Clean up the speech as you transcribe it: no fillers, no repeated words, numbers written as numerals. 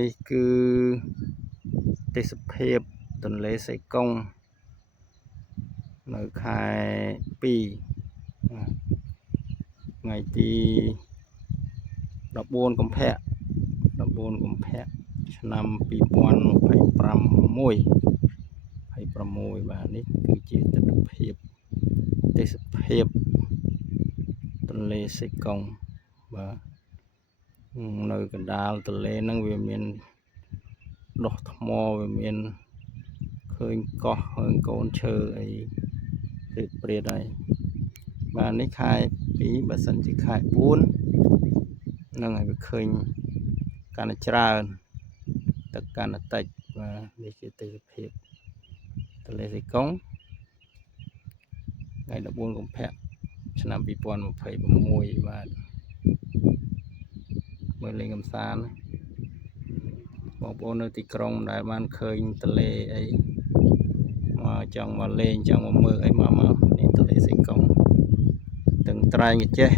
នេះគឺទេសភាពទន្លេសេកុងនៅខែ2ថ្ងៃទី14 កុម្ភៈឆ្នាំ2026បាទនេះគឺជាទស្សនភាពទេសភាពទន្លេសេកុងបាទនៅកណ្ដាលទន្លេហ្នឹងវាមានដុះថ្មវាមានឃើញកោះឃើញកូនឈើអីព្រាតហើយបាទនេះខែ2បើសិនជាខែ4ហ្នឹងហើយវាឃើញកាន់តែច្រើនទឹកកាន់តែតិចបាទនេះជាទេសភាពទន្លេសេកុងថ្ងៃ14 កុម្ភៈឆ្នាំ2026បាទមើលលេងកំសាន្តបងប្អូននៅទីក្រុងដែលបានឃើញទន្លេអីមកចង់មកលេងចង់មកមើលអីមកនេះទន្លេសេកុងទឹកត្រែងចេះ